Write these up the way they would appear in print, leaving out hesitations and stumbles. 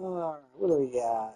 What do we got?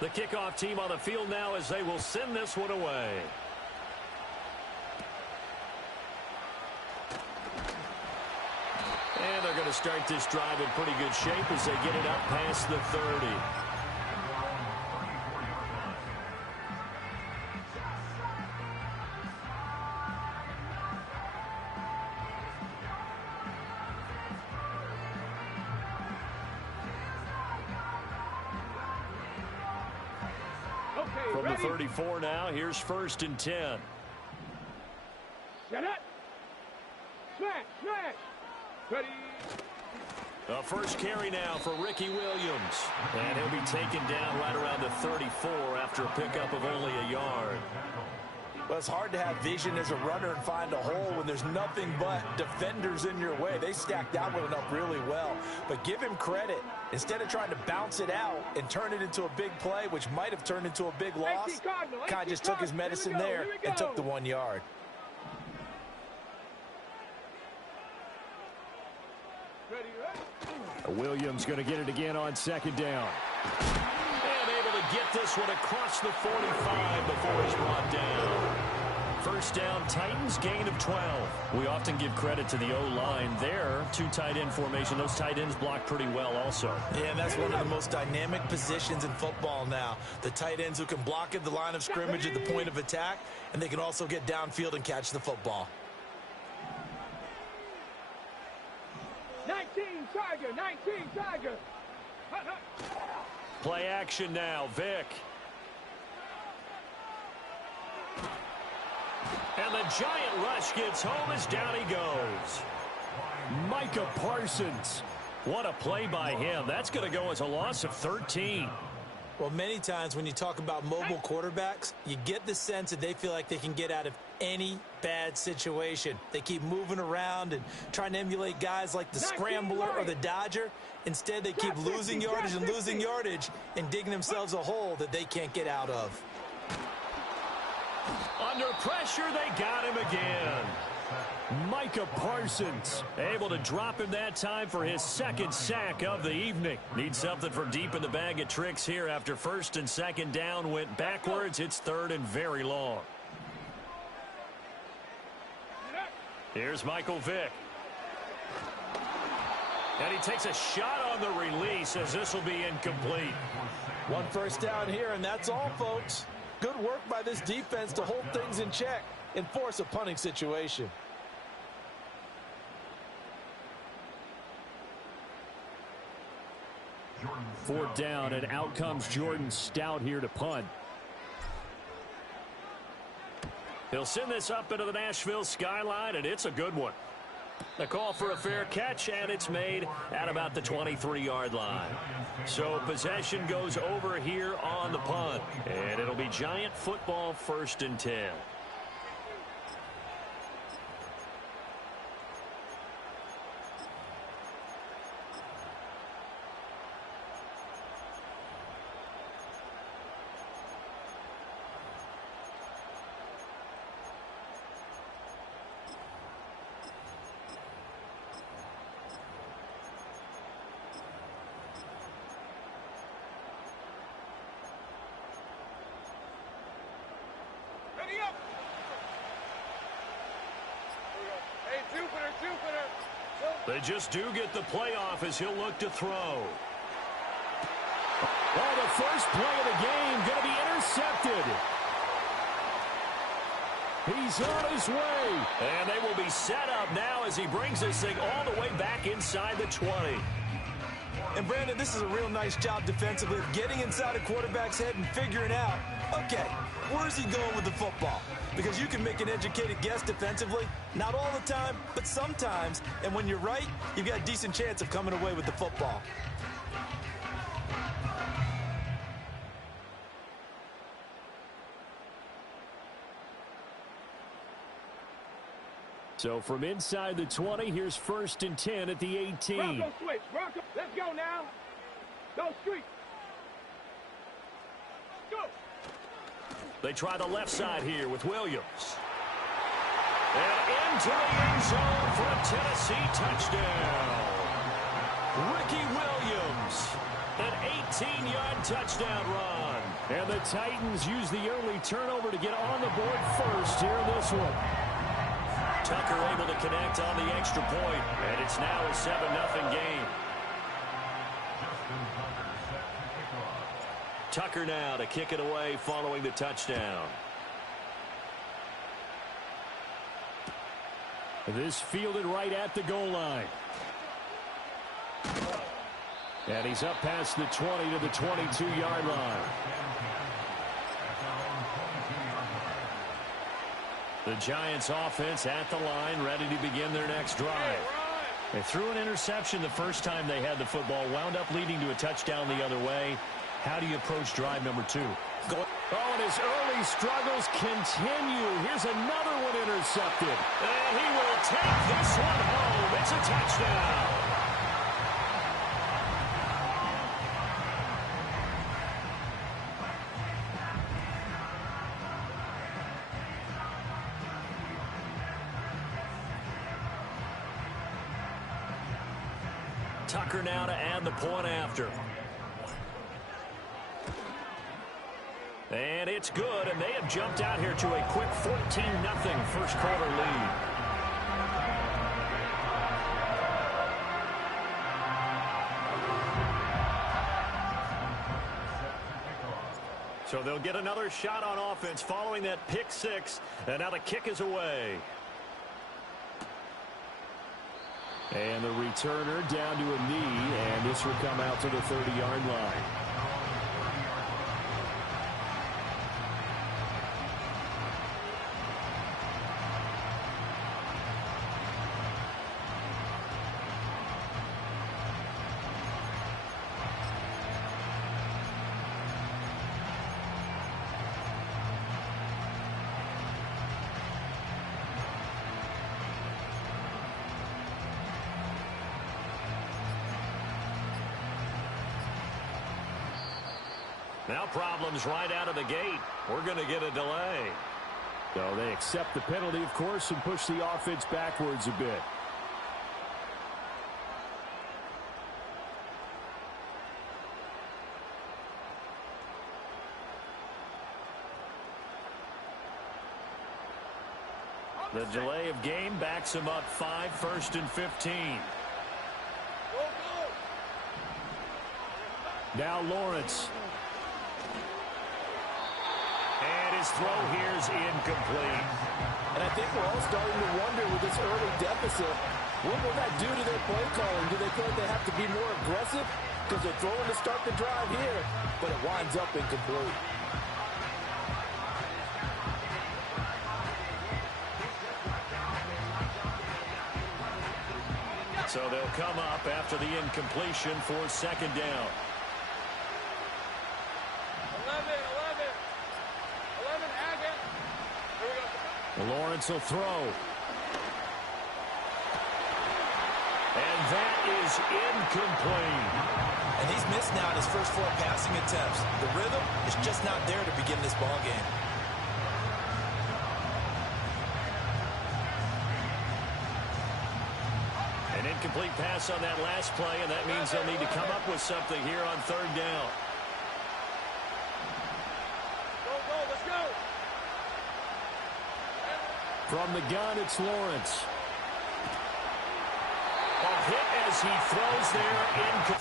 The kickoff team on the field now as they will send this one away. And they're going to start this drive in pretty good shape as they get it up past the 30. From the 34 now, here's 1st and 10. Set up. Smash, smash. Ready. The first carry now for Ricky Williams. And he'll be taken down right around the 34 after a pickup of only a yard. Well, it's hard to have vision as a runner and find a hole when there's nothing but defenders in your way. They stacked that one up really well. But give him credit. Instead of trying to bounce it out and turn it into a big play, which might have turned into a big loss, kind of just took his medicine there and took the 1 yard. Williams going to get it again on 2nd down. And able to get this one across the 45 before he's brought down. 1st down, Titans, gain of 12. We often give credit to the O-line there. 2 tight end formation. Those tight ends block pretty well also. Yeah, and that's one of the most dynamic positions in football now. The tight ends who can block at the line of scrimmage at the point of attack, and they can also get downfield and catch the football. 19 Tiger, 19 Tiger. Play action now, Vic. And the giant rush gets home as down he goes. Micah Parsons. What a play by him. That's going to go as a loss of 13. Well, many times when you talk about mobile quarterbacks, you get the sense that they feel like they can get out of any bad situation. They keep moving around and trying to emulate guys like the Scrambler or the Dodger. Instead, they keep losing yardage and losing yardage and digging themselves a hole that they can't get out of. Under pressure, they got him again. Micah Parsons able to drop him that time for his second sack of the evening. Need something from deep in the bag of tricks here after first and second down went backwards. It's third and very long. Here's Michael Vick. And he takes a shot on the release as this will be incomplete. One first down here, and that's all, folks. Good work by this defense to hold things in check and force a punting situation. Fourth down, and out comes Jordan Stout here to punt. He'll send this up into the Nashville skyline, and it's a good one. The call for a fair catch, and it's made at about the 23-yard line. So possession goes over here on the punt, and it'll be Giant football 1st and 10. They just do get the playoff as he'll look to throw. Oh, the first play of the game going to be intercepted. He's on his way. And they will be set up now as he brings this thing all the way back inside the 20. And, Brandon, this is a real nice job defensively of getting inside a quarterback's head and figuring out, okay, where's he going with the football? Because you can make an educated guess defensively, not all the time, but sometimes. And when you're right, you've got a decent chance of coming away with the football. So from inside the 20, here's 1st and 10 at the 18. Bronco switch. Bronco. Let's go now. Go street. Go. They try the left side here with Williams. And into the end zone for a Tennessee touchdown. Ricky Williams, an 18-yard touchdown run. And the Titans use the early turnover to get on the board first here in this one. Tucker able to connect on the extra point, and it's now a 7-0 game. Tucker now to kick it away following the touchdown. This fielded right at the goal line. And he's up past the 20 to the 22-yard line. The Giants offense at the line, ready to begin their next drive. They threw an interception the first time they had the football, wound up leading to a touchdown the other way. How do you approach drive number 2? Oh, and his early struggles continue. Here's another one intercepted. And he will take this one home. It's a touchdown. Tucker now to add the point after. And it's good, and they have jumped out here to a quick 14-0 first quarter lead. So they'll get another shot on offense following that pick six, and now the kick is away. And the returner down to a knee, and this will come out to the 30-yard line. Now problems right out of the gate. We're going to get a delay. So they accept the penalty, of course, and push the offense backwards a bit. The delay of game backs him up 5, 1st and 15. Now Lawrence. And his throw here is incomplete. And I think we're all starting to wonder with this early deficit, what will that do to their play calling? Do they feel like they have to be more aggressive? Because they're throwing to start the drive here, but it winds up incomplete. So they'll come up after the incompletion for 2nd down. 11, Haggett. Here we go. Lawrence will throw. And that is incomplete. And he's missed now in his first 4 passing attempts. The rhythm is just not there to begin this ball game. An incomplete pass on that last play, and that means they'll need to come up with something here on 3rd down. Go, let's go. From the gun, it's Lawrence. A hit as he throws there. Incomplete.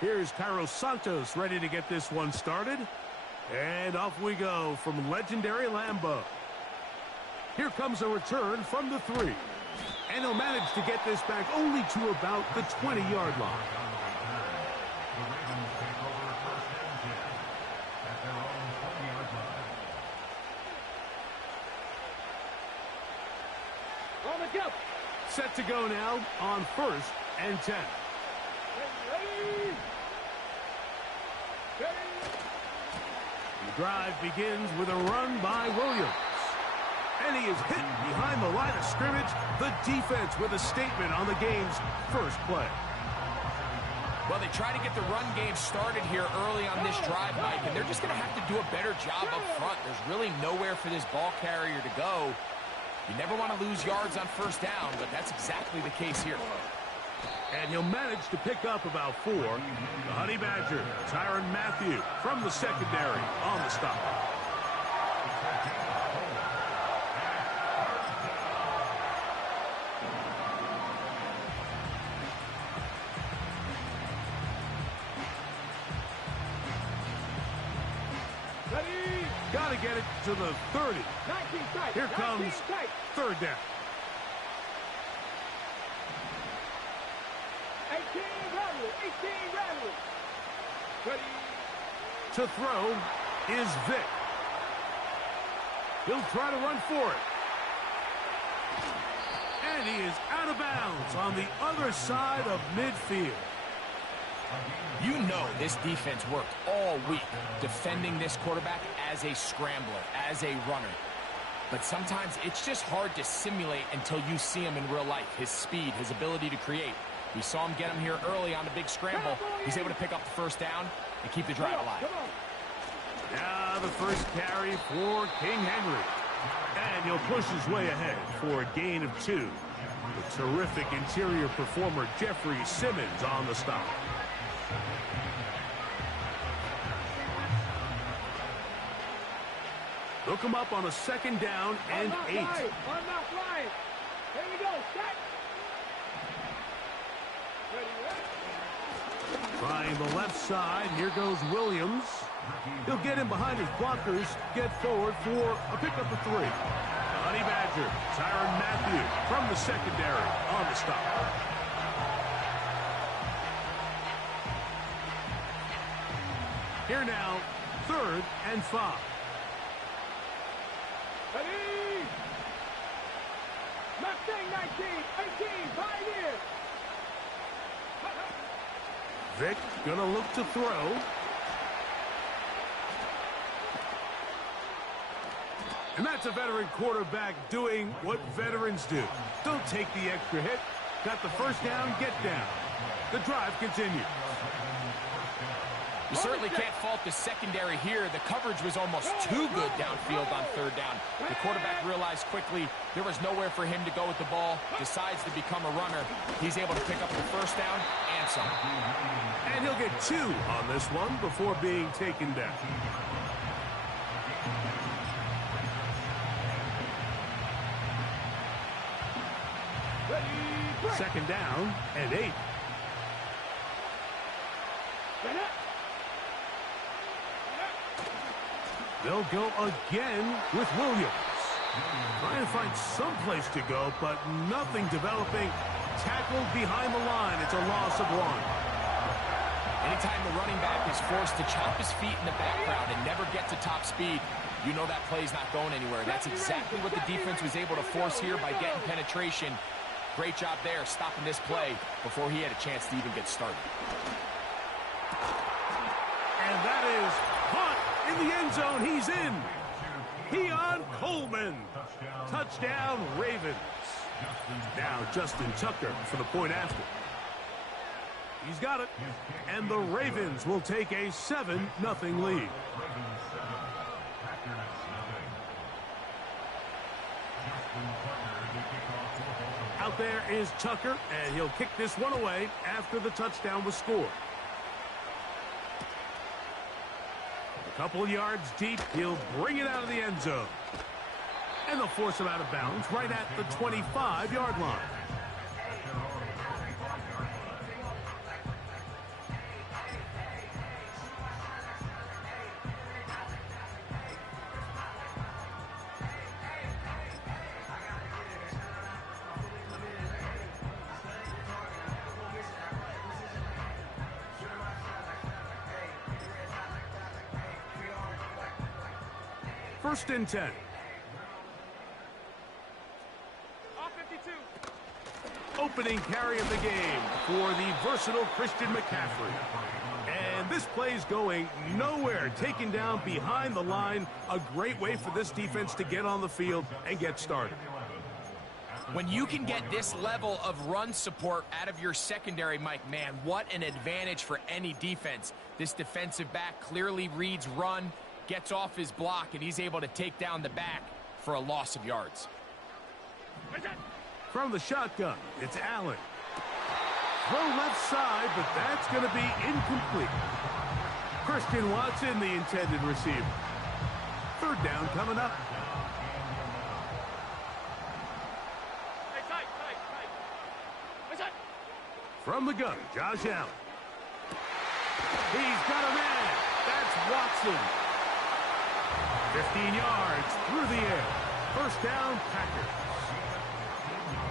Here's Cairo Santos ready to get this one started. And off we go from legendary Lambeau. Here comes a return from the 3. And he'll manage to get this back only to about the 20-yard line. On the go. Set to go now on 1st and 10. Ready. The drive begins with a run by Williams. And he is hit behind the line of scrimmage. The defense with a statement on the game's first play. Well, they try to get the run game started here early on this drive, Mike, and they're just going to have to do a better job up front. There's really nowhere for this ball carrier to go. You never want to lose yards on 1st down, but that's exactly the case here. And he'll manage to pick up about 4. The Honey Badger, Tyrann Mathieu, from the secondary on the stop. Ready. Got to get it to the 30. 19 tight. Here comes 19 tight. 3rd down. 18 rattle. Ready. To throw is Vick. He'll try to run for it. And he is out of bounds on the other side of midfield. You know this defense worked all week defending this quarterback as a scrambler, as a runner. But sometimes it's just hard to simulate until you see him in real life. His speed, his ability to create. We saw him get him here early on the big scramble. He's able to pick up the 1st down and keep the drive alive. Now the first carry for King Henry. And he'll push his way ahead for a gain of 2. The terrific interior performer Jeffrey Simmons on the stop. They'll come up on a 2nd down and 8. I'm not flying. Here we go. Set. Trying the left side. Here goes Williams. He'll get in behind his blockers, get forward for a pickup of 3. The Honey Badger, Tyrann Mathieu from the secondary on the stop. Here now, 3rd and 5. Ready? Mustang 19, 18, Pioneer. Vic gonna look to throw. And that's a veteran quarterback doing what veterans do. Don't take the extra hit. Got the 1st down, get down. The drive continues. You certainly can't fault the secondary here. The coverage was almost too good downfield on 3rd down. The quarterback realized quickly there was nowhere for him to go with the ball, decides to become a runner. He's able to pick up the 1st down and some. And he'll get 2 on this one before being taken down. Second down and 8. They'll go again with Williams. Trying to find some place to go, but nothing developing. Tackled behind the line. It's a loss of 1. Anytime the running back is forced to chop his feet in the background and never get to top speed, you know that play's not going anywhere. That's exactly what the defense was able to force here by getting penetration. Great job there, stopping this play before he had a chance to even get started. And that is caught in the end zone. He's in. Keon Coleman. Touchdown, Ravens. Now Justin Tucker for the point after. He's got it. And the Ravens will take a 7-0 lead. Out there is Tucker, and he'll kick this one away after the touchdown was scored. A couple yards deep, he'll bring it out of the end zone. And they'll force him out of bounds right at the 25-yard line. First and 10. Opening carry of the game for the versatile Christian McCaffrey. And this play's going nowhere. Taken down behind the line. A great way for this defense to get on the field and get started. When you can get this level of run support out of your secondary, Mike, man, what an advantage for any defense. This defensive back clearly reads run, gets off his block, and he's able to take down the back for a loss of yards. From the shotgun, it's Allen. Throw left side, but that's going to be incomplete. Christian Watson, the intended receiver. 3rd down coming up. From the gun, Josh Allen. He's got a man. That's Watson. 15 yards through the air. 1st down, Packers.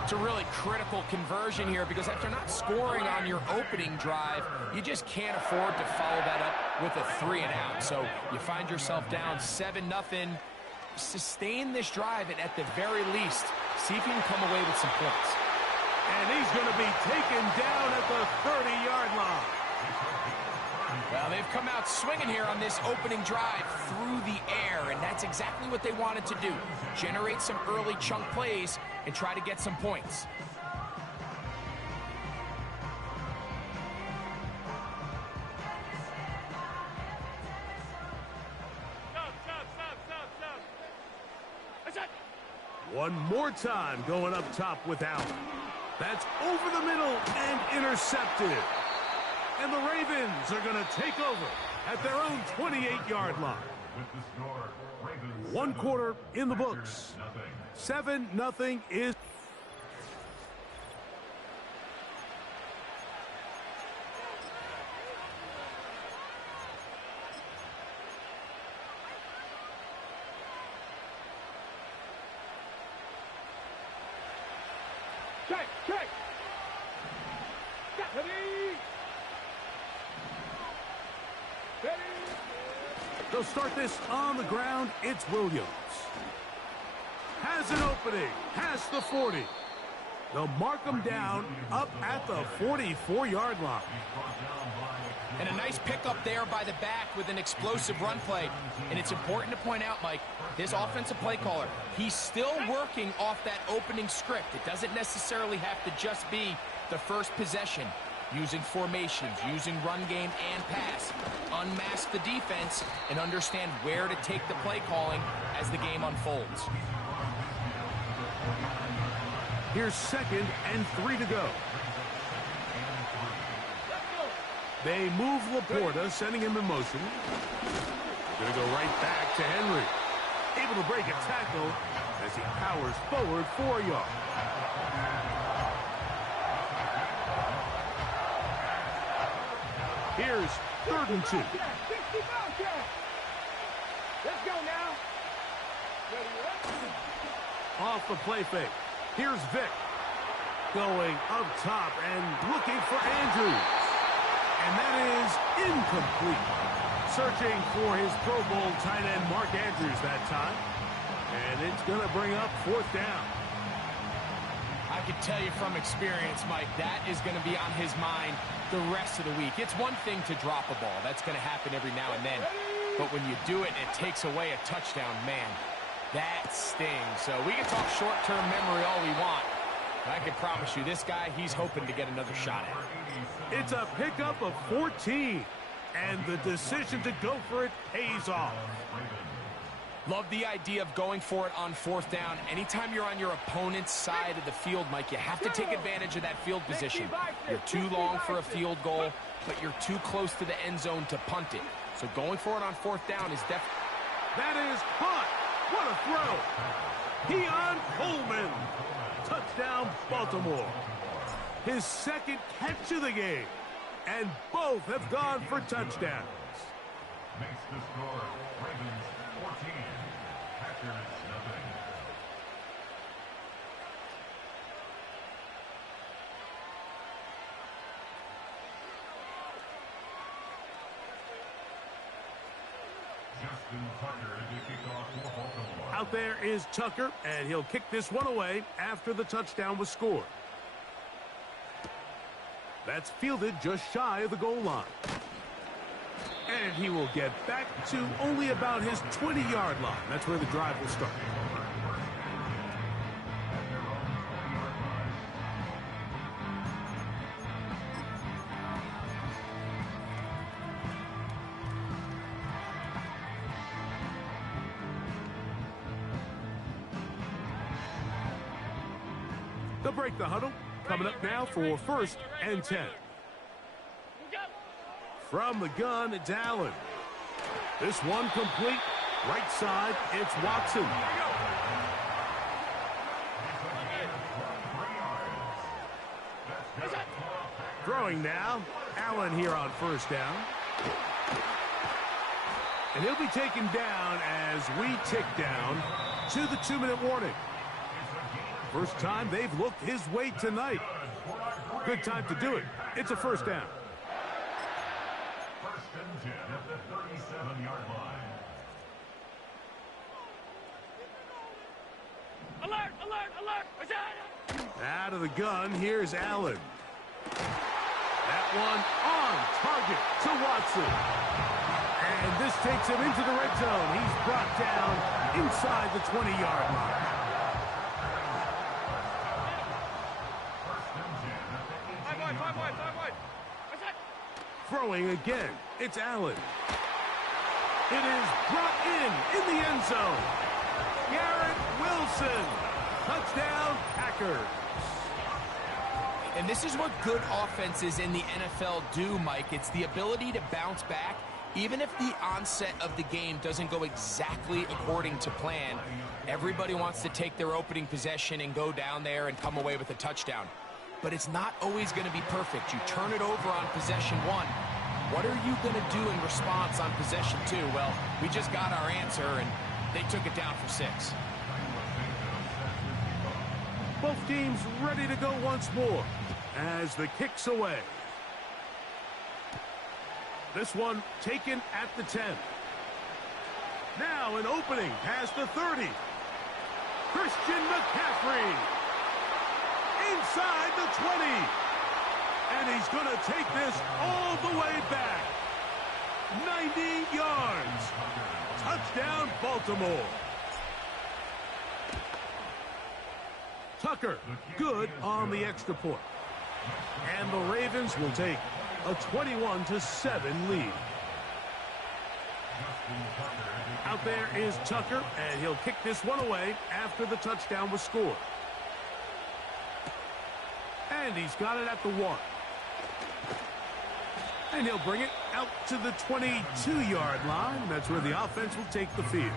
It's a really critical conversion here because after not scoring on your opening drive, you just can't afford to follow that up with a 3 and out. So you find yourself down 7-0. Sustain this drive and at the very least, see if you can come away with some points. And he's going to be taken down at the 30-yard line. Well, they've come out swinging here on this opening drive through the air, and that's exactly what they wanted to do. Generate some early chunk plays and try to get some points. One more time going up top with Allen. That's over the middle and intercepted. And the Ravens are going to take over at their own 28-yard line. With the score, Ravens One quarter in the books. 7-0 is... Check, check. Ready. Ready. They'll start this on the ground. It's Williams. Has an opening. Past the 40. They'll mark him down up at the 44-yard line. And a nice pickup there by the back with an explosive run play. And it's important to point out, Mike, this offensive play caller, he's still working off that opening script. It doesn't necessarily have to just be the first possession. Using formations, using run game and pass. Unmask the defense and understand where to take the play calling as the game unfolds. Here's 2nd and 3 to go. They move Laporta, sending him in motion. Going to go right back to Henry. Able to break a tackle as he powers forward 4 yards. Here's 3rd and 2. Let's go now. Off the play fake. Here's Vic. Going up top and looking for Andrews. And that is incomplete. Searching for his Pro Bowl tight end Mark Andrews that time. And it's going to bring up 4th down. I can tell you from experience, Mike, that is going to be on his mind the rest of the week. It's one thing to drop a ball. That's going to happen every now and then. But when you do it, it takes away a touchdown, man. That stings. So we can talk short-term memory all we want. But I can promise you, this guy, he's hoping to get another shot at it. It's a pickup of 14. And the decision to go for it pays off. Love the idea of going for it on 4th down. Anytime you're on your opponent's side of the field, Mike, you have to take advantage of that field position. You're too long for a field goal, but you're too close to the end zone to punt it. So going for it on 4th down is definitely... That is caught. What a throw. Keon Coleman. Touchdown, Baltimore. His 2nd catch of the game. And both have gone for touchdowns. Makes the score Ravens 14, Packers nothing. Justin Tucker to kick off for Baltimore. Out there is Tucker, and he'll kick this one away after the touchdown was scored. That's fielded just shy of the goal line. And he will get back to only about his 20-yard line. That's where the drive will start. They'll break the huddle. Coming up now for 1st and 10. From the gun, it's Allen. This one complete. Right side, it's Watson. Throwing now. Allen here on 1st down. And he'll be taken down as we tick down to the 2-minute warning. First time they've looked his way tonight. Good time to do it. It's a 1st down. 1st and 10 at the 37-yard line. Alert, alert, alert. Out of the gun, here's Allen. That one on target to Watson. And this takes him into the red zone. He's brought down inside the 20-yard line. Throwing again, it's Allen. It is brought in the end zone. Garrett Wilson. Touchdown, Packers. And this is what good offenses in the NFL do, Mike. It's the ability to bounce back Even if the onset of the game doesn't go exactly according to plan, everybody wants to take their opening possession and go down there and come away with a touchdown. But it's not always going to be perfect. You turn it over on possession 1. What are you going to do in response on possession 2? Well, we just got our answer, and they took it down for 6. Both teams ready to go once more as the kick's away. This one taken at the 10. Now an opening past the 30. Christian McCaffrey inside the 20. And he's going to take this all the way back. 90 yards. Touchdown, Baltimore. Tucker, good on the extra point. And the Ravens will take a 21-7 lead. Out there is Tucker, and he'll kick this one away after the touchdown was scored. And he's got it at the 1. And he'll bring it out to the 22-yard line. That's where the offense will take the field.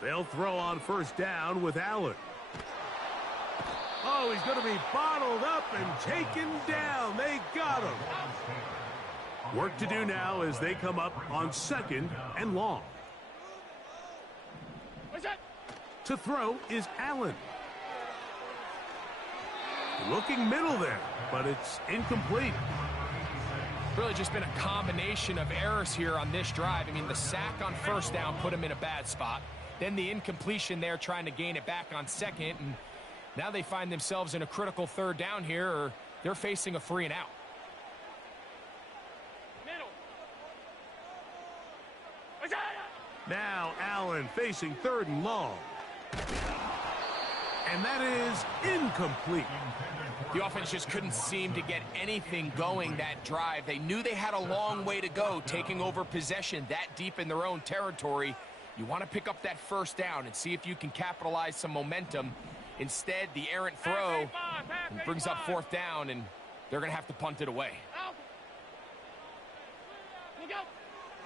They'll throw on first down with Allen. Oh, he's going to be bottled up and taken down. They got him. Work to do now as they come up on 2nd and long. To throw is Allen. Looking middle there, but it's incomplete. Really just been a combination of errors here on this drive. I mean, the sack on first down put him in a bad spot. Then the incompletion there trying to gain it back on 2nd. And now they find themselves in a critical 3rd down here, or they're facing a 3 and out. Now Allen facing 3rd and long. And that is incomplete. The offense just couldn't seem to get anything going that drive. They knew they had a long way to go taking over possession that deep in their own territory. You want to pick up that first down and see if you can capitalize some momentum. Instead, the errant throw brings up 4th down, and they're going to have to punt it away.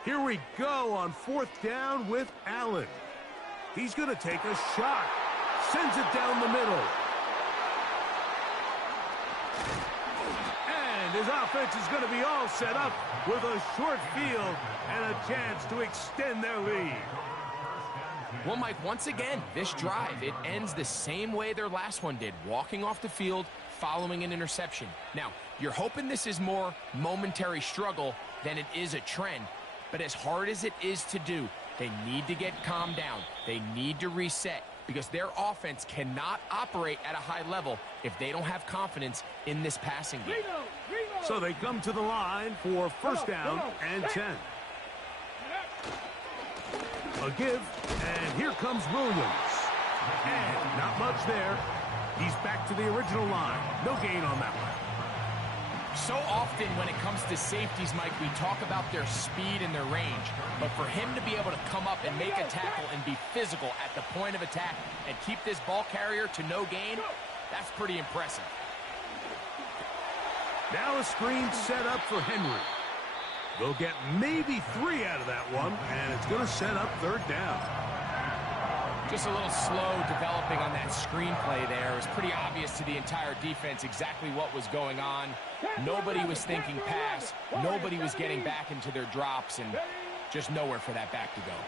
Here we go on 4th down with Allen. He's going to take a shot. Sends it down the middle. And his offense is going to be all set up with a short field and a chance to extend their lead. Well, Mike, once again, this drive, it ends the same way their last one did, walking off the field, following an interception. Now, you're hoping this is more momentary struggle than it is a trend, but as hard as it is to do, they need to get calmed down. They need to reset because their offense cannot operate at a high level if they don't have confidence in this passing game. So they come to the line for first down and 10. A give, and here comes Williams. And not much there. He's back to the original line. No gain on that one. So often when it comes to safeties, Mike, we talk about their speed and their range. But for him to be able to come up and make a tackle and be physical at the point of attack and keep this ball carrier to no gain, that's pretty impressive. Now a screen set up for Henry. They'll get maybe 3 out of that one, and it's going to set up 3rd down. Just a little slow developing on that screenplay there. It was pretty obvious to the entire defense exactly what was going on. Nobody was thinking pass. Nobody was getting back into their drops, and just nowhere for that back to go.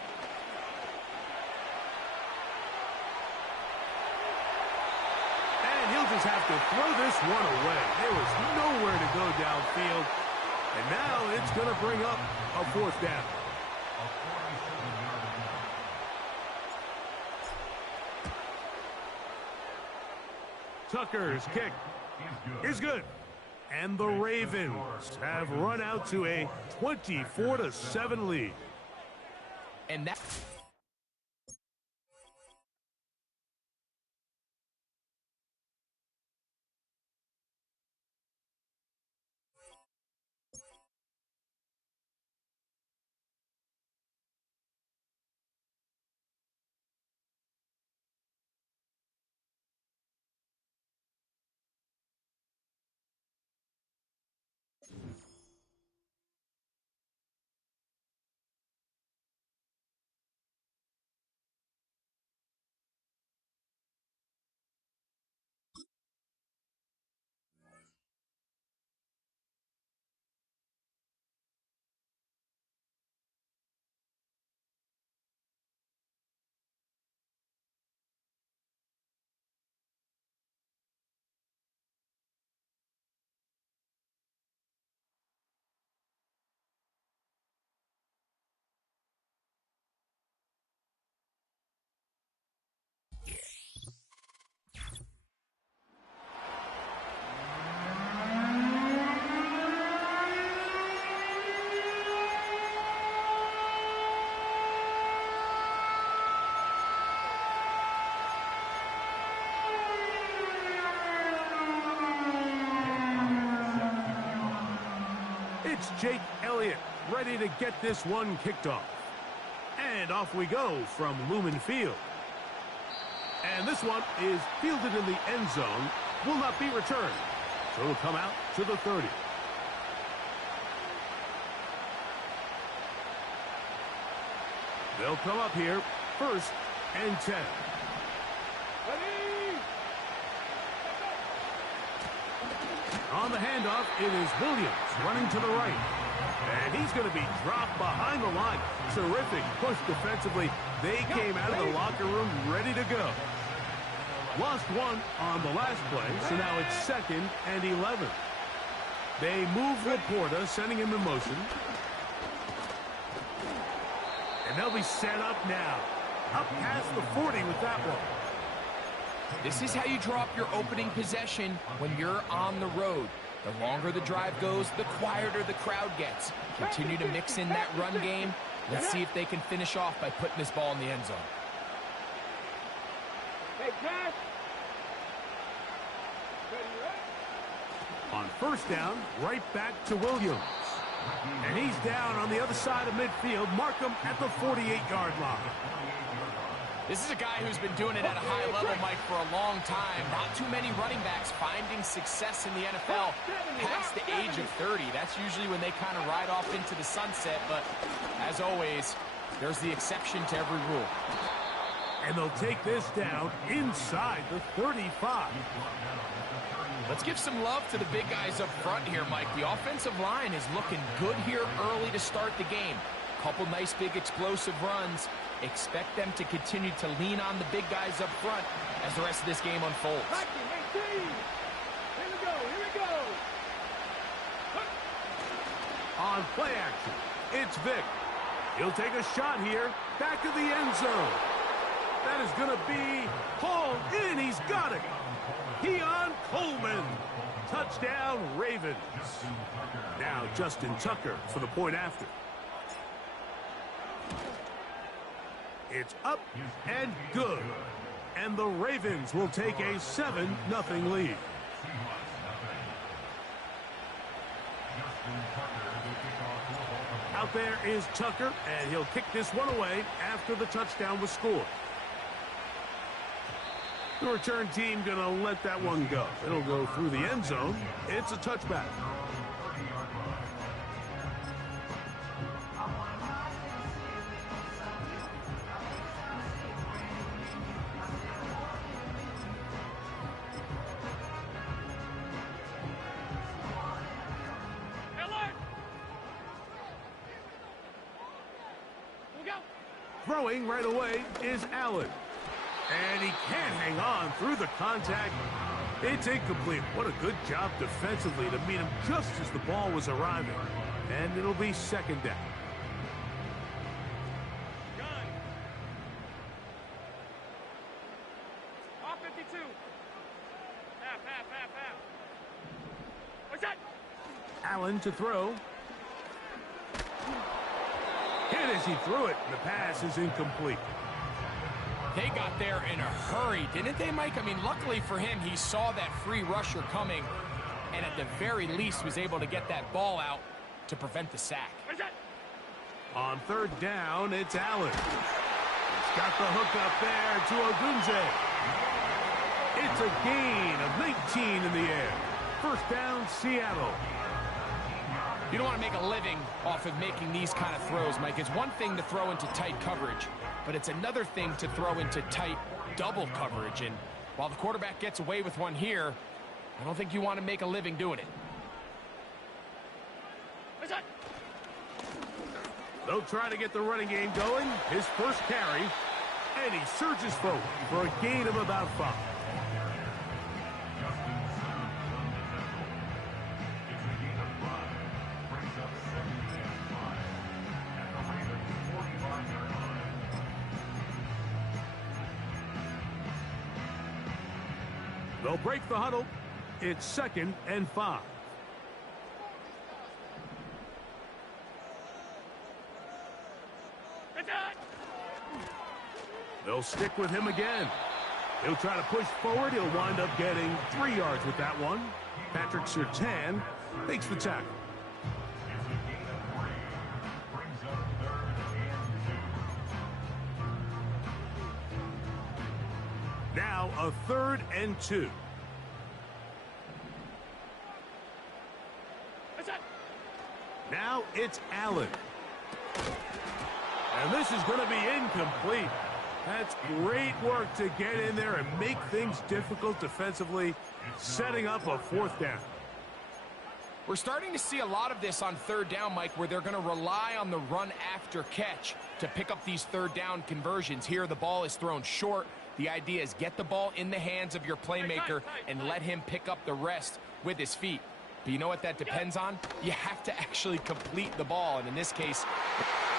And he'll just have to throw this one away. There was nowhere to go downfield. And now it's going to bring up a 4th down. Tucker's kick is good. And the Ravens have run out to a 24-7 lead. And that... It's Jake Elliott ready to get this one kicked off. And off we go from Lumen Field. And this one is fielded in the end zone, will not be returned. So it'll come out to the 30. They'll come up here, 1st and 10. On the handoff, it is Williams running to the right. And he's going to be dropped behind the line. Terrific push defensively. They came out of the locker room ready to go. Lost one on the last play, so now it's 2nd and 11. They move Laporta, sending him in motion. And they'll be set up now. Up past the 40 with that one. This is how you draw up your opening possession when you're on the road. The longer the drive goes, the quieter the crowd gets. Continue to mix in that run game. Let's see if they can finish off by putting this ball in the end zone. Hey, Cash. On 1st down, right back to Williams. And he's down on the other side of midfield. Mark him at the 48-yard line. This is a guy who's been doing it at a high level, Mike, for a long time. Not too many running backs finding success in the NFL past the age of 30. That's usually when they kind of ride off into the sunset. But as always, there's the exception to every rule. And they'll take this down inside the 35. Let's give some love to the big guys up front here, Mike. The offensive line is looking good here early to start the game. Couple nice big explosive runs. Expect them to continue to lean on the big guys up front as the rest of this game unfolds. Here we go. On play action, it's Vic. He'll take a shot here, back of the end zone. That is going to be hauled in. He's got it. Keon Coleman. Touchdown, Ravens. Now Justin Tucker for the point after. It's up and good. And the Ravens will take a 7-0 lead. Out there is Tucker, and he'll kick this one away after the touchdown was scored. The return team going to let that one go. It'll go through the end zone. It's a touchback. Throwing right away is Allen. And he can't hang on through the contact. It's incomplete. What a good job defensively to meet him just as the ball was arriving. And it'll be 2nd down. Off 52. Half. What's that? Allen to throw. Hit as he threw it. The pass is incomplete. They got there in a hurry, didn't they, Mike? I mean, luckily for him, he saw that free rusher coming and at the very least was able to get that ball out to prevent the sack. On 3rd down, it's Allen. He's got the hook up there to Ogunze. It's a gain of 19 in the air. 1st down, Seattle. You don't want to make a living off of making these kind of throws, Mike. It's one thing to throw into tight coverage, but it's another thing to throw into tight double coverage. And while the quarterback gets away with one here, I don't think you want to make a living doing it. They'll try to get the running game going. His first carry, and he surges forward for a gain of about 5. They'll break the huddle. It's 2nd and 5. They'll stick with him again. He'll try to push forward. He'll wind up getting 3 yards with that one. Patrick Surtain makes the tackle. a 3rd and 2. Now it's Allen. And this is going to be incomplete. That's great work to get in there and make things difficult defensively, setting up a 4th down. We're starting to see a lot of this on 3rd down, Mike, where they're going to rely on the run after catch to pick up these 3rd down conversions. Here, the ball is thrown short. The idea is get the ball in the hands of your playmaker and let him pick up the rest with his feet. But you know what that depends on? You have to actually complete the ball, and in this case,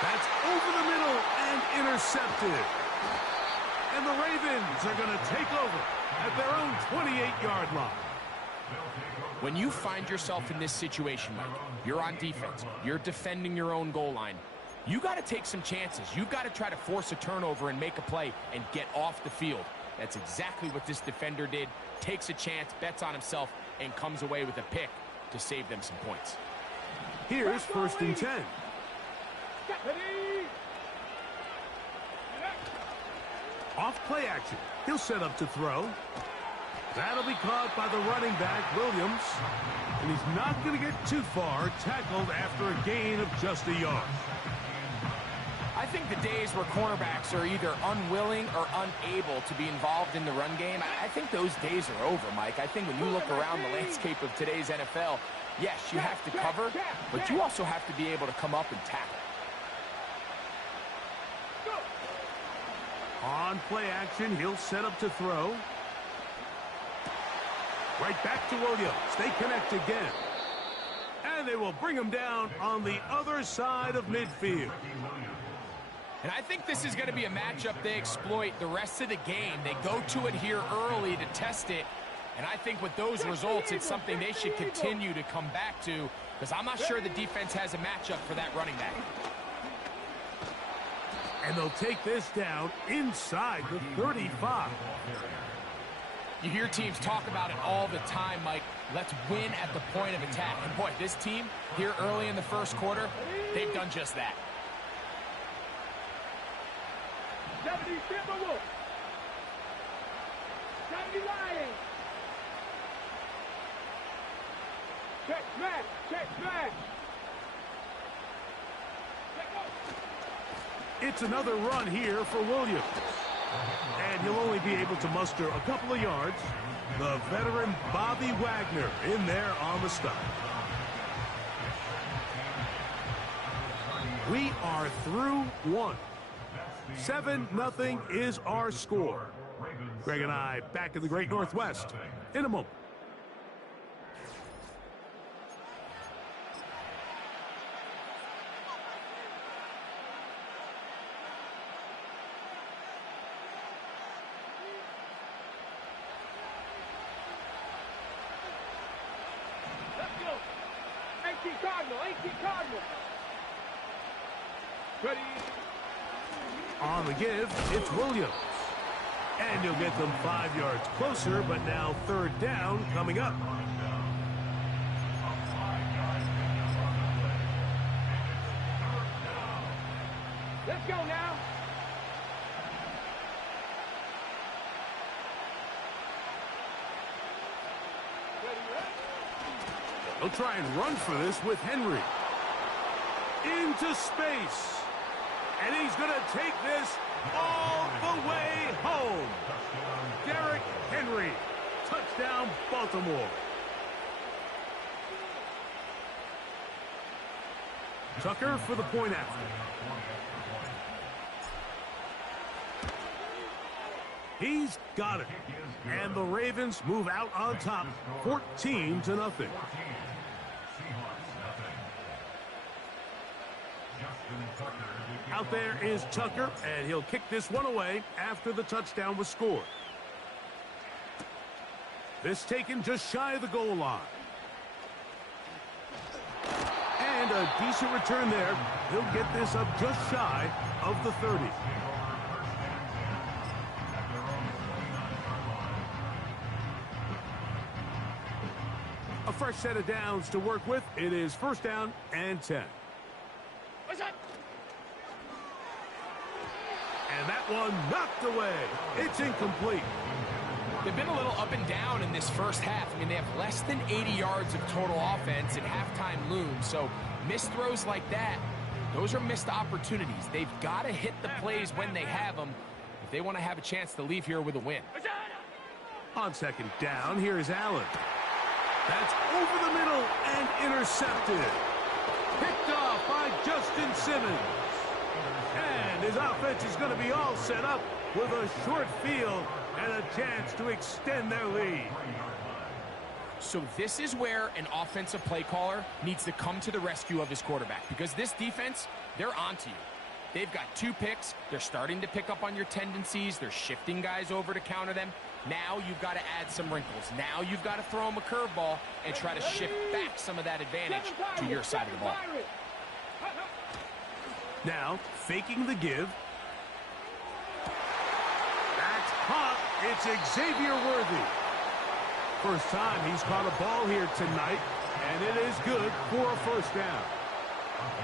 that's over the middle and intercepted. And the Ravens are going to take over at their own 28-yard line. When you find yourself in this situation, Mike, you're on defense, you're defending your own goal line, you got to take some chances. You've got to try to force a turnover and make a play and get off the field. That's exactly what this defender did. Takes a chance, bets on himself, and comes away with a pick to save them some points. Here's 1st and 10. Off play action. He'll set up to throw. That'll be caught by the running back, Williams. And he's not going to get too far, tackled after a gain of just a yard. I think the days where cornerbacks are either unwilling or unable to be involved in the run game, I think those days are over, Mike. I think when you look around the landscape of today's NFL, yes, you have to cover, but you also have to be able to come up and tackle. On play action, he'll set up to throw. Right back to Williams. They connect again. And they will bring him down on the other side of midfield. And I think this is going to be a matchup they exploit the rest of the game. They go to it here early to test it. And I think with those results, it's something they should continue to come back to, because I'm not sure the defense has a matchup for that running back. And they'll take this down inside the 35. You hear teams talk about it all the time, Mike. Let's win at the point of attack. And boy, this team here early in the 1st quarter, they've done just that. Check smash! Check smash! It's another run here for Williams. And he'll only be able to muster a couple of yards. The veteran Bobby Wagner in there on the stop. We are through 1. 7-0 is our score. Greg and I back in the Great Northwest in a moment. Cardinal. Ready. On the give, it's Williams. And he'll get them 5 yards closer, but now 3rd down coming up. Let's go now. They'll try and run for this with Henry. Into space. And he's going to take this all the way home. Derrick Henry. Touchdown, Baltimore. Tucker for the point after. He's got it. And the Ravens move out on top, 14-0. Out there is Tucker, and he'll kick this one away after the touchdown was scored. This taken just shy of the goal line. And a decent return there. He'll get this up just shy of the 30. A fresh set of downs to work with. It is 1st down and 10. What's that? And that one knocked away. It's incomplete. They've been a little up and down in this first half. I mean, they have less than 80 yards of total offense, and halftime looms. So missed throws like that, those are missed opportunities. They've got to hit the plays when they have them if they want to have a chance to leave here with a win. On second down, here's Allen. That's over the middle and intercepted. Picked off by Justin Simmons. And his offense is going to be all set up with a short field and a chance to extend their lead. So this is where an offensive play caller needs to come to the rescue of his quarterback, because this defense, they're onto you. They've got 2 picks. They're starting to pick up on your tendencies. They're shifting guys over to counter them. Now you've got to add some wrinkles. Now you've got to throw them a curveball and try to shift back some of that advantage to your side of the ball. Now, faking the give. That's caught. It's Xavier Worthy. First time he's caught a ball here tonight, and it is good for a first down.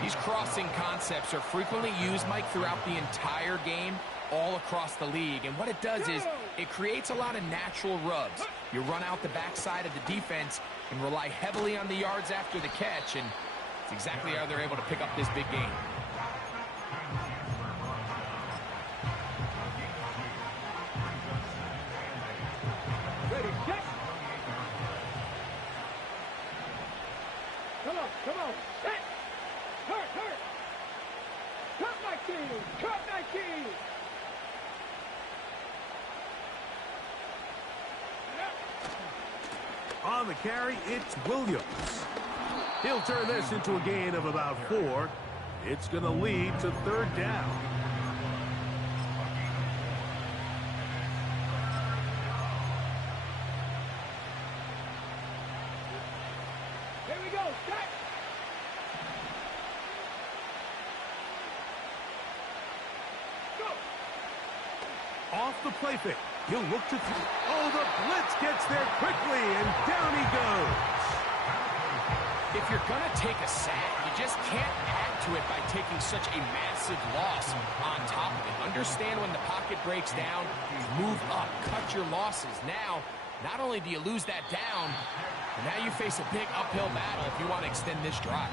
These crossing concepts are frequently used, Mike, throughout the entire game, all across the league. And what it does is it creates a lot of natural rubs. You run out the backside of the defense and rely heavily on the yards after the catch, and it's exactly how they're able to pick up this big game. Ready, set. Come on, set. Hurt. Cut my team. On the carry, it's Williams. He'll turn this into a gain of about 4. It's going to lead to third down. Here we go, set. Go. Off the play fake. He'll look to throw. Oh, the blitz gets there quickly, and down he goes. If you're going to take a sack, you just can't add to it by taking such a massive loss on top of it. Understand when the pocket breaks down, move up, cut your losses. Now, not only do you lose that down, but now you face a big uphill battle if you want to extend this drive.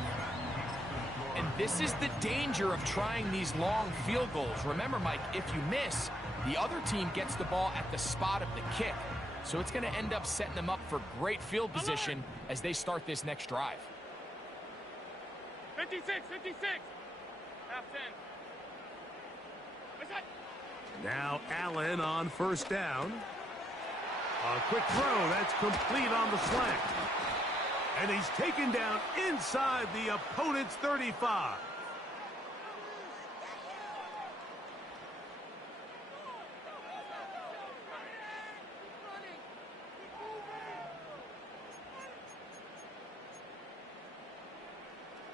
And this is the danger of trying these long field goals. Remember, Mike, if you miss, the other team gets the ball at the spot of the kick. So it's going to end up setting them up for great field position as they start this next drive. 56. Half 10. What's that? Now Allen on first down. A quick throw. That's complete on the slant. And he's taken down inside the opponent's 35.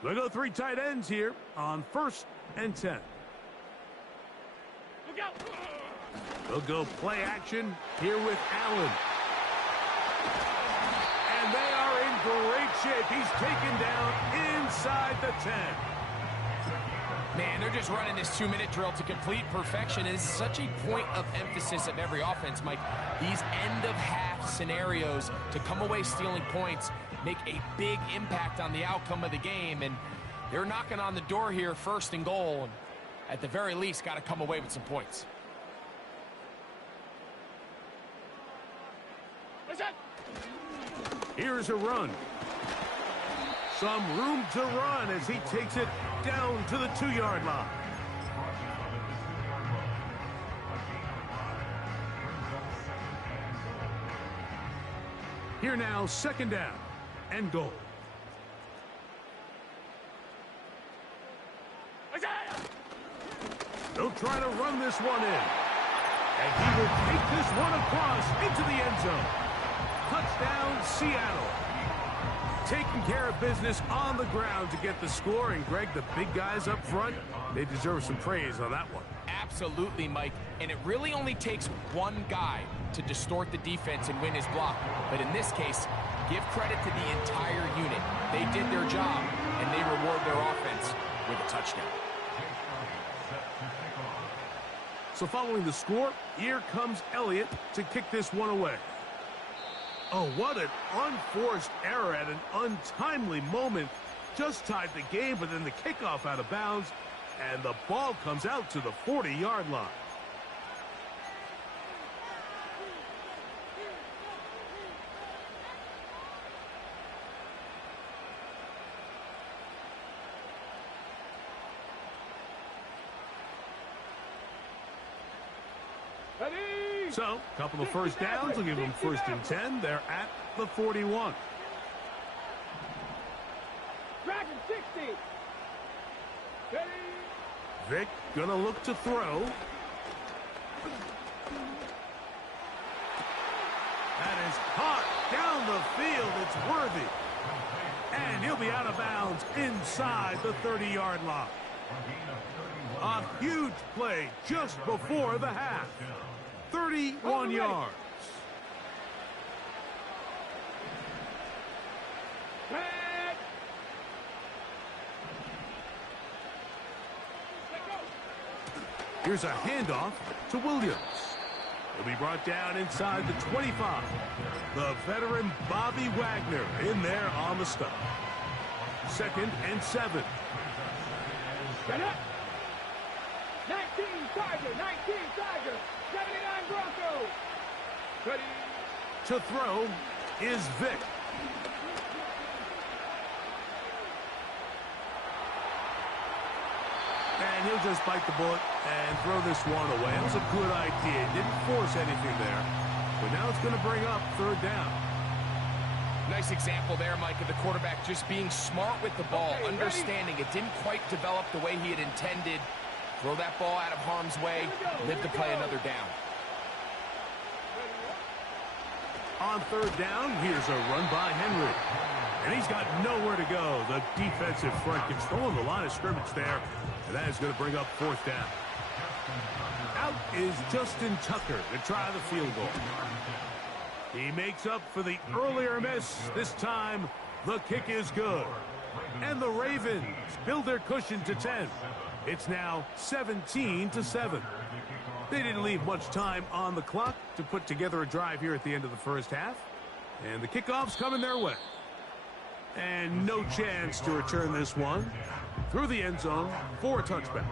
They'll go 3 tight ends here on 1st and 10. Look out. They'll go play action here with Allen. And they are in great shape. He's taken down inside the 10. Man, they're just running this 2-minute drill to complete perfection. It is such a point of emphasis of every offense, Mike. These end-of-half scenarios to come away stealing points make a big impact on the outcome of the game. And they're knocking on the door here, 1st and goal. And at the very least, got to come away with some points. What's that? Here's a run. Some room to run as he takes it down to the 2-yard line. Here now, 2nd down and goal. They'll try to run this one in. And he will take this one across into the end zone. Touchdown, Seattle. Taking care of business on the ground to get the score. And, Greg, the big guys up front, they deserve some praise on that one. Absolutely, Mike. And it really only takes one guy to distort the defense and win his block. But in this case, give credit to the entire unit. They did their job, and they reward their offense with a touchdown. So following the score, here comes Elliott to kick this one away. Oh, what an unforced error at an untimely moment. Just tied the game, but then the kickoff out of bounds, and the ball comes out to the 40-yard line. So, a couple of first downs will give them 1st and 10. They're at the 41. Dragon 60. Ready. Vic gonna look to throw. That is caught down the field. It's worthy. And he'll be out of bounds inside the 30-yard line. A huge play just before the half. 31 yards. Here's a handoff to Williams. He'll be brought down inside the 25. The veteran Bobby Wagner in there on the stop. 2nd and 7. Get up. 19 Tiger, 19 Tiger, 79 Broncos. Ready. To throw is Vic. And he'll just bite the bullet and throw this one away. It was a good idea. Didn't force anything there. But now it's going to bring up 3rd down. Nice example there, Mike, of the quarterback just being smart with the ball, understanding it didn't quite develop the way he had intended. Throw that ball out of harm's way, live to play another down. On 3rd down, here's a run by Henry. And he's got nowhere to go. The defensive front controlling the line of scrimmage there. And that is going to bring up 4th down. Out is Justin Tucker to try the field goal. He makes up for the earlier miss. This time, the kick is good. And the Ravens build their cushion to 10. It's now 17-7. They didn't leave much time on the clock to put together a drive here at the end of the first half. And the kickoff's coming their way. And no chance to return this one through the end zone for a touchback.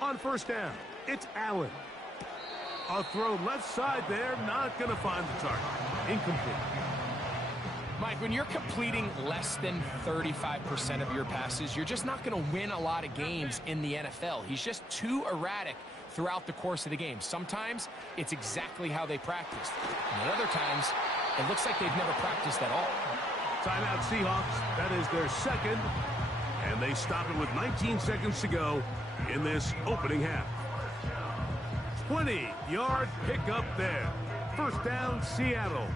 On 1st down, it's Allen. A throw left side there, not going to find the target. Incomplete. Mike, when you're completing less than 35% of your passes, you're just not going to win a lot of games in the NFL. He's just too erratic throughout the course of the game. Sometimes it's exactly how they practiced. And at other times, it looks like they've never practiced at all. Timeout Seahawks. That is their 2nd. And they stop it with 19 seconds to go in this opening half. 20-yard pickup there. 1st down, Seattle.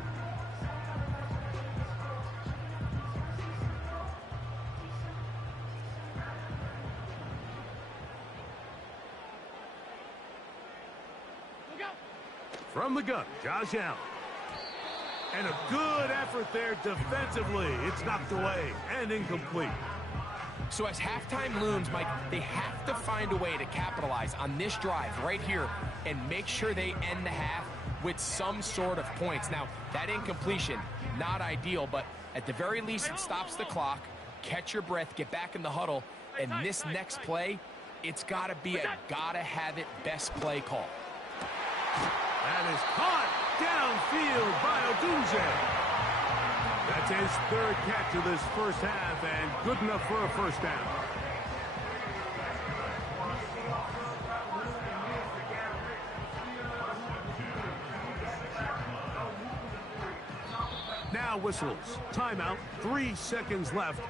From the gun, Josh Allen. And a good effort there defensively. It's knocked away and incomplete. So as halftime looms, Mike, they have to find a way to capitalize on this drive right here and make sure they end the half with some sort of points. Now, that incompletion, not ideal, but at the very least, it stops the clock. Catch your breath, get back in the huddle, and this next play, it's got to be a gotta-have-it best play call. That is caught downfield by Odunze. That's his 3rd catch of this first half, and good enough for a 1st down. Now whistles. Timeout. 3 seconds left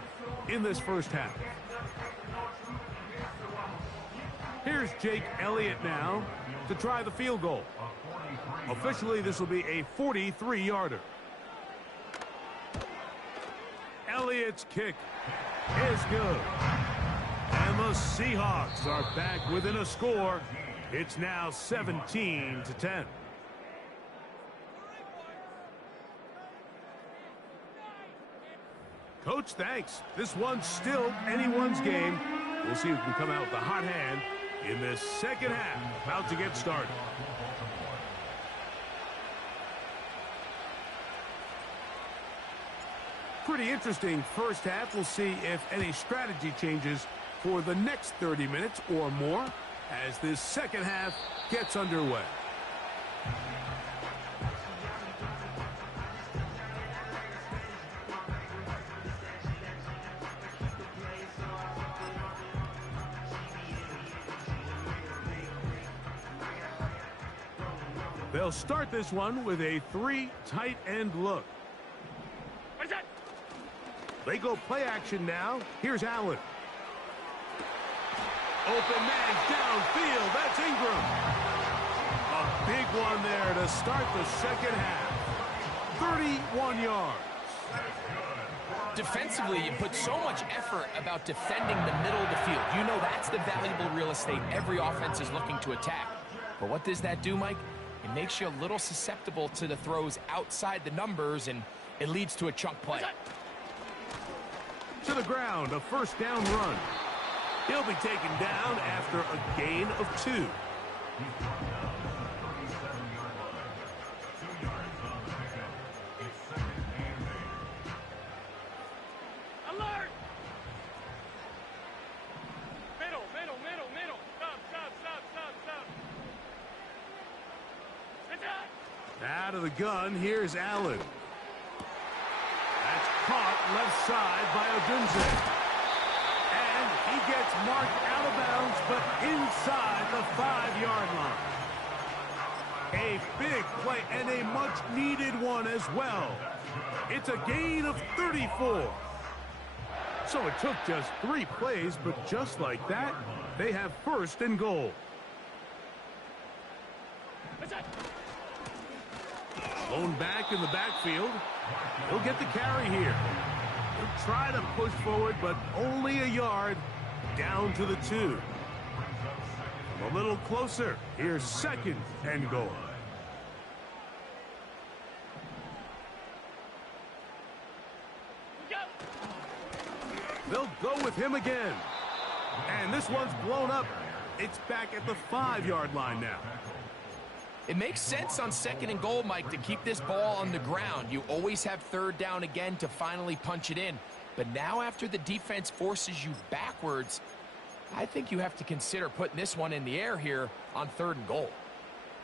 in this first half. Here's Jake Elliott now to try the field goal. Officially, this will be a 43-yarder. Elliott's kick is good. And the Seahawks are back within a score. It's now 17-10. Coach, thanks. This one's still anyone's game. We'll see who can come out with the hot hand in this second half. About to get started. Pretty interesting first half. We'll see if any strategy changes for the next 30 minutes or more as this second half gets underway. They'll start this one with a 3 tight end look. What is that? They go play action now. Here's Allen. Open man downfield. That's Ingram. A big one there to start the second half. 31 yards. Defensively, you put so much effort about defending the middle of the field. You know that's the valuable real estate every offense is looking to attack. But what does that do, Mike? It makes you a little susceptible to the throws outside the numbers, and it leads to a chunk play. To the ground, a first down run. He'll be taken down after a gain of 2. Alert! Middle. Stop. Out of the gun, here's Allen. That's caught left side by Odunze. And he gets marked out of bounds, but inside the 5-yard line. A big play and a much-needed one as well. It's a gain of 34. So it took just 3 plays, but just like that, they have first and goal. Thrown back in the backfield. He'll get the carry here. He'll try to push forward, but only a yard down to the 2. A little closer. Here's second and goal. They'll go with him again. And this one's blown up. It's back at the 5-yard line now. It makes sense on second and goal, Mike, to keep this ball on the ground. You always have third down again to finally punch it in. But now after the defense forces you backwards, I think you have to consider putting this one in the air here on third and goal.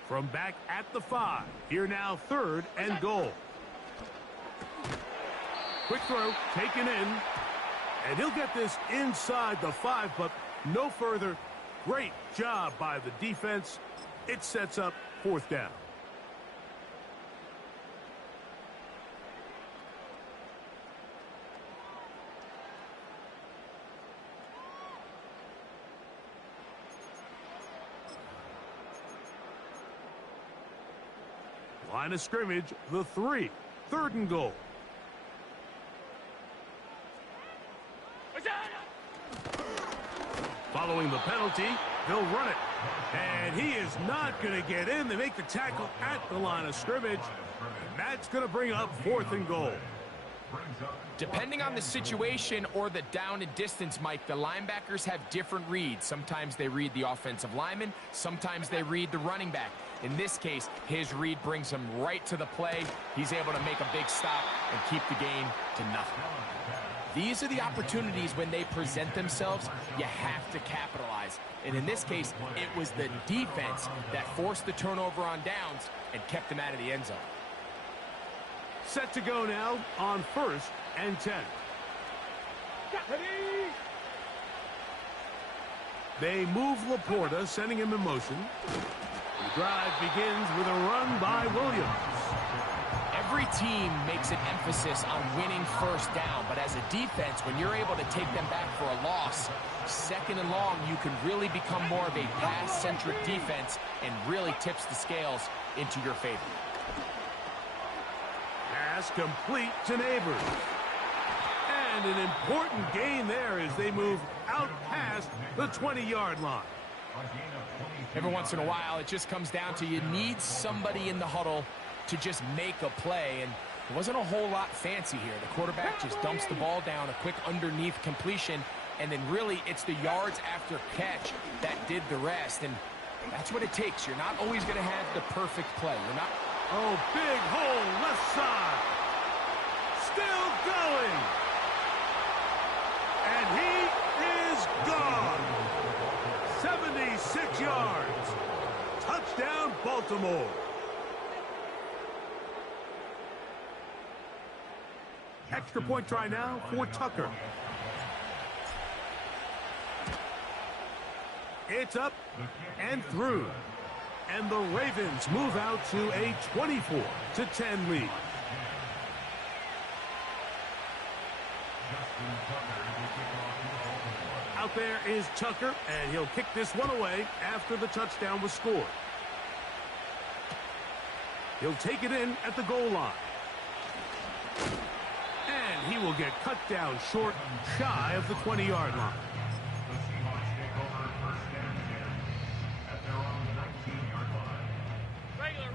From back at the 5, here now third and goal. Quick throw, taken in. And he'll get this inside the 5, but no further. Great job by the defense. It sets up fourth down. Line of scrimmage, the 3. Third and goal. Following the penalty, they'll run it. And he is not going to get in. They make the tackle at the line of scrimmage. And that's going to bring up fourth and goal. Depending on the situation or the down and distance, Mike, the linebackers have different reads. Sometimes they read the offensive lineman. Sometimes they read the running back. In this case, his read brings him right to the play. He's able to make a big stop and keep the gain to nothing. These are the opportunities when they present themselves, you have to capitalize. And in this case, it was the defense that forced the turnover on downs and kept them out of the end zone. Set to go now on first and 10. They move Laporta, sending him in motion. The drive begins with a run by Williams. Every team makes an emphasis on winning first down, but as a defense, when you're able to take them back for a loss, second and long, you can really become more of a pass-centric defense and really tips the scales into your favor. Pass complete to Neighbors. And an important gain there as they move out past the 20-yard line. Every once in a while, it just comes down to you need somebody in the huddle to just make a play. And it wasn't a whole lot fancy here. The quarterback just dumps the ball down, a quick underneath completion, and then really it's the yards after catch that did the rest. And that's what it takes. You're not always going to have the perfect play. You're not. Oh, big hole left side. Still going. And he is gone. 76 yards. Touchdown, Baltimore. Extra point try now for Tucker. It's up and through. And the Ravens move out to a 24-10 lead. Out there is Tucker, and he'll kick this one away after the touchdown was scored. He'll take it in at the goal line. And he will get cut down short, shy of the 20-yard line. The Seahawks take over first and 10 at their own 19-yard line. Regular.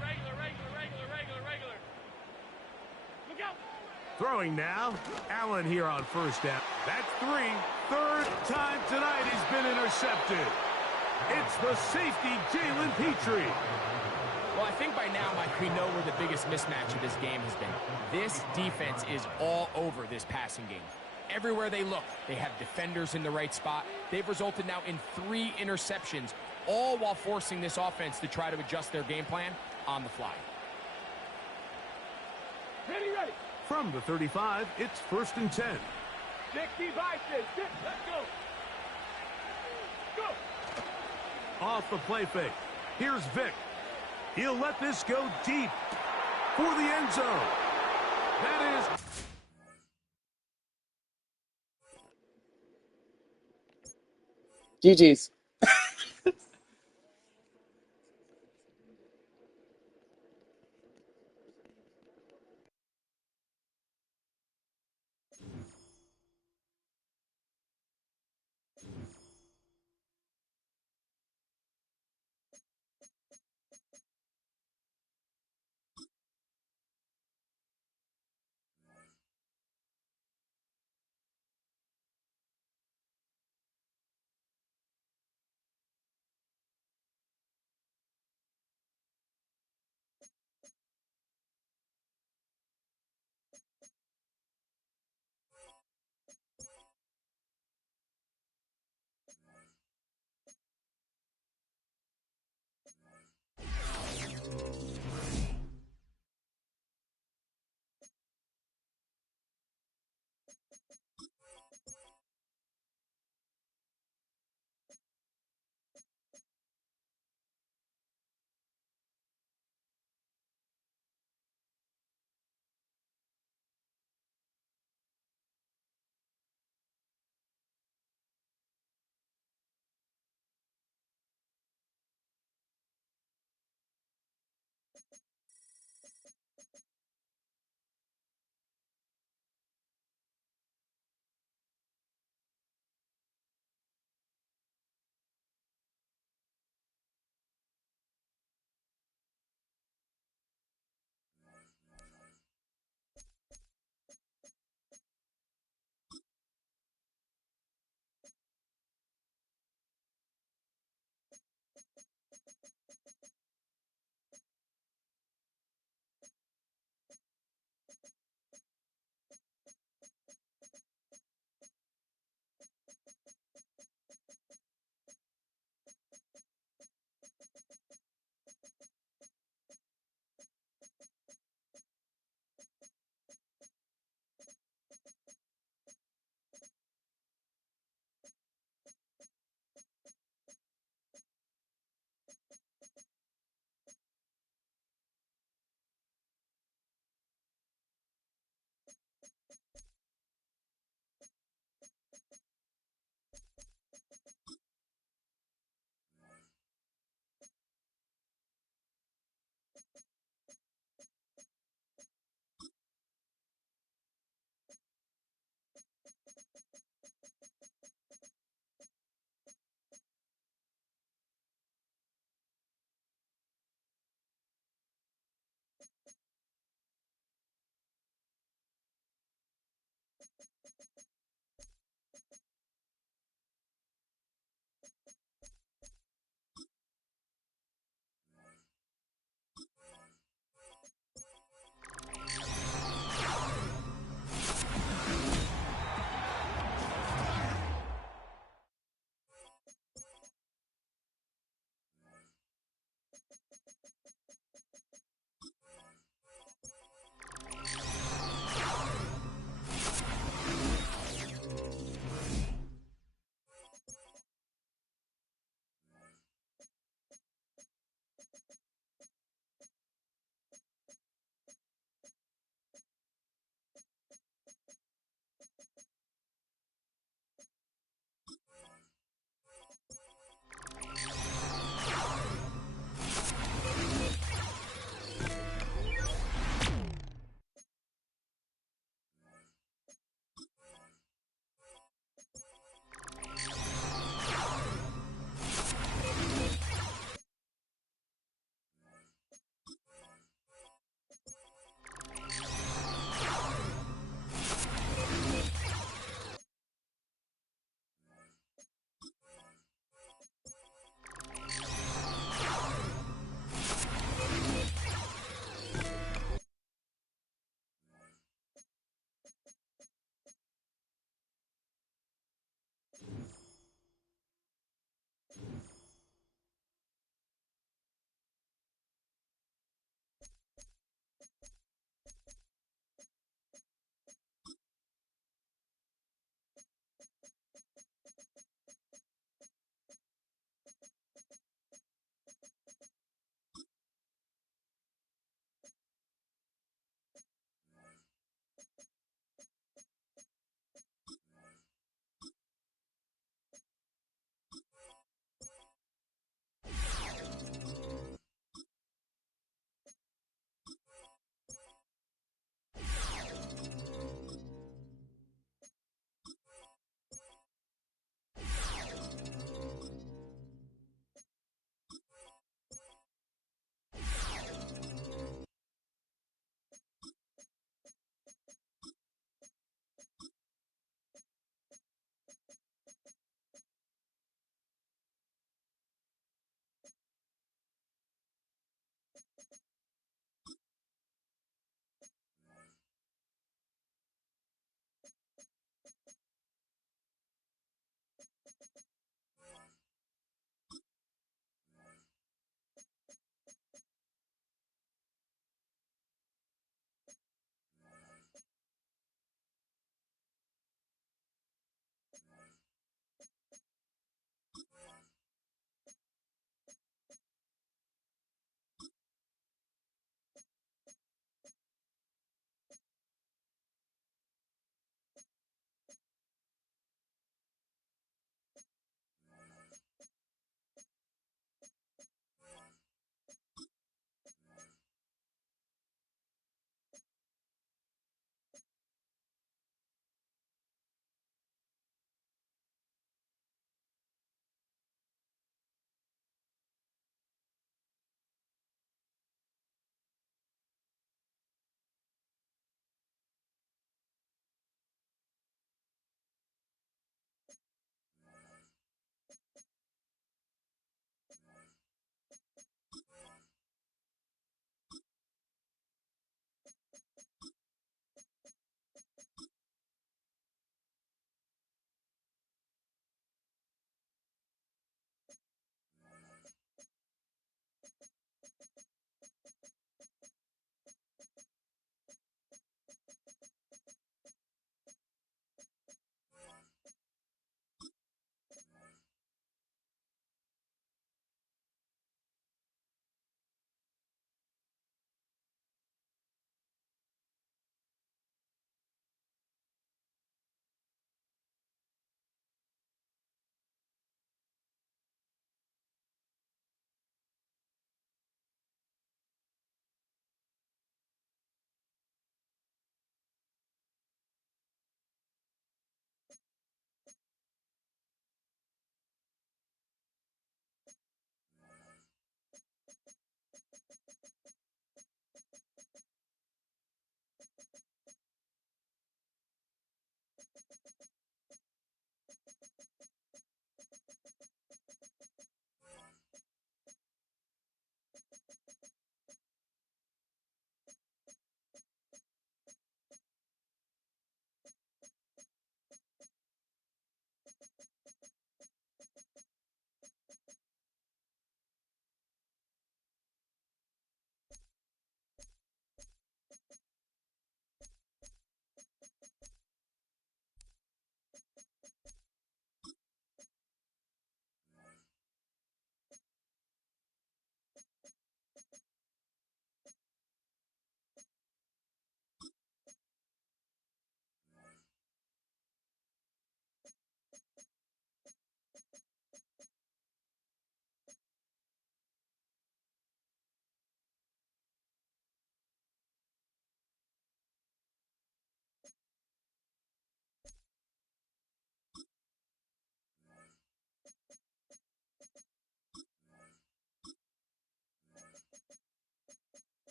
Look out. Throwing now, Allen here on first down. That's 3. Third time tonight he's been intercepted. It's the safety, Jalen Petrie. Well, I think by now, Mike, we know where the biggest mismatch of this game has been. This defense is all over this passing game. Everywhere they look, they have defenders in the right spot. They've resulted now in 3 interceptions, all while forcing this offense to try to adjust their game plan on the fly. Ready. From the 35, it's 1st and 10. 60 vices. Let's go. Go. Off the play fake. Here's Vic. He'll let this go deep for the end zone. That is GG's.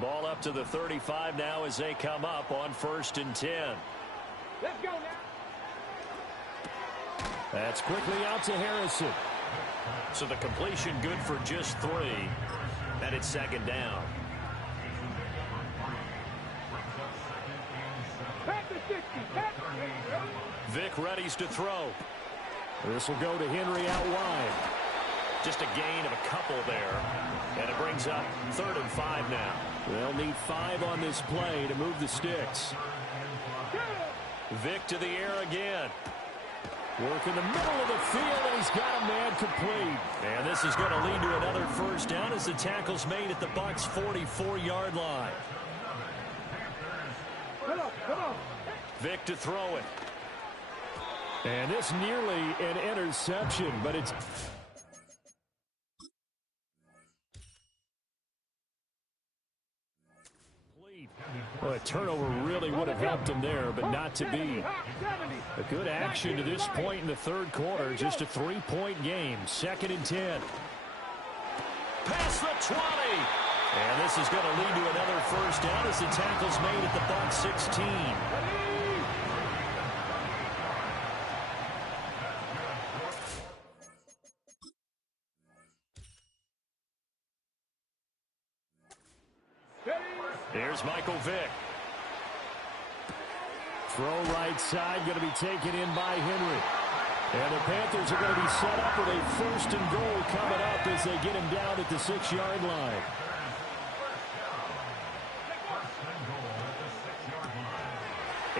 Ball up to the 35 now as they come up on 1st and 10. Let's go now. That's quickly out to Harrison. So the completion good for just 3. And it's 2nd down. Pack the 60. Pack the 60. Vic readies to throw. This will go to Henry out wide. Just a gain of a couple there. And it brings up 3rd and 5 now. They'll need 5 on this play to move the sticks. Vic to the air again. Work in the middle of the field, and he's got a man complete. And this is going to lead to another 1st down as the tackle's made at the Bucs' 44-yard line. Come on. Vic to throw it. And this nearly an interception, but it's... Well, a turnover really would have helped him there, but not to be. A good action to this point in the 3rd quarter. Just a 3-point game. 2nd and 10. Past the 20. And this is going to lead to another 1st down as the tackle's made at the Bucs' 16. There's Michael Vick. Throw right side, going to be taken in by Henry. And the Panthers are going to be set up with a 1st and goal coming up as they get him down at the 6-yard line.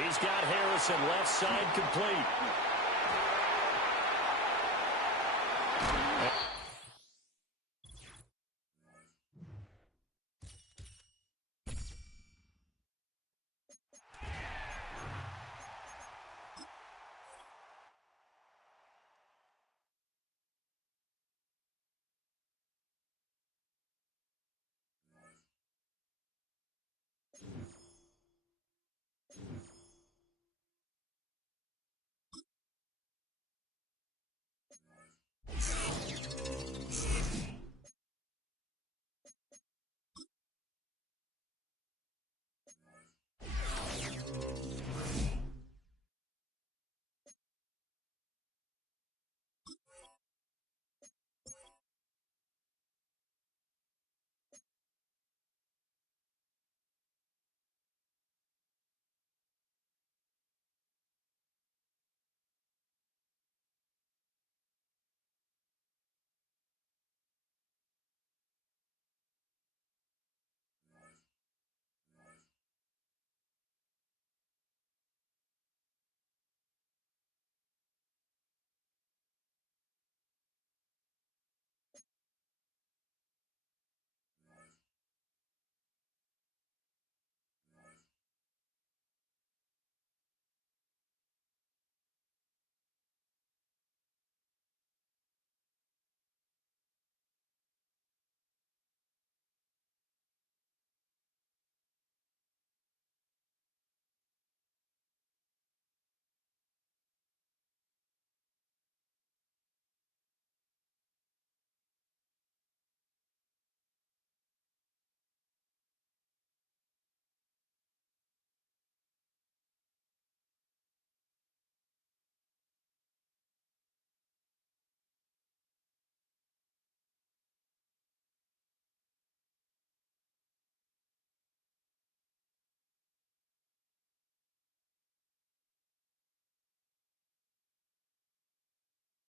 He's got Harrison left side complete.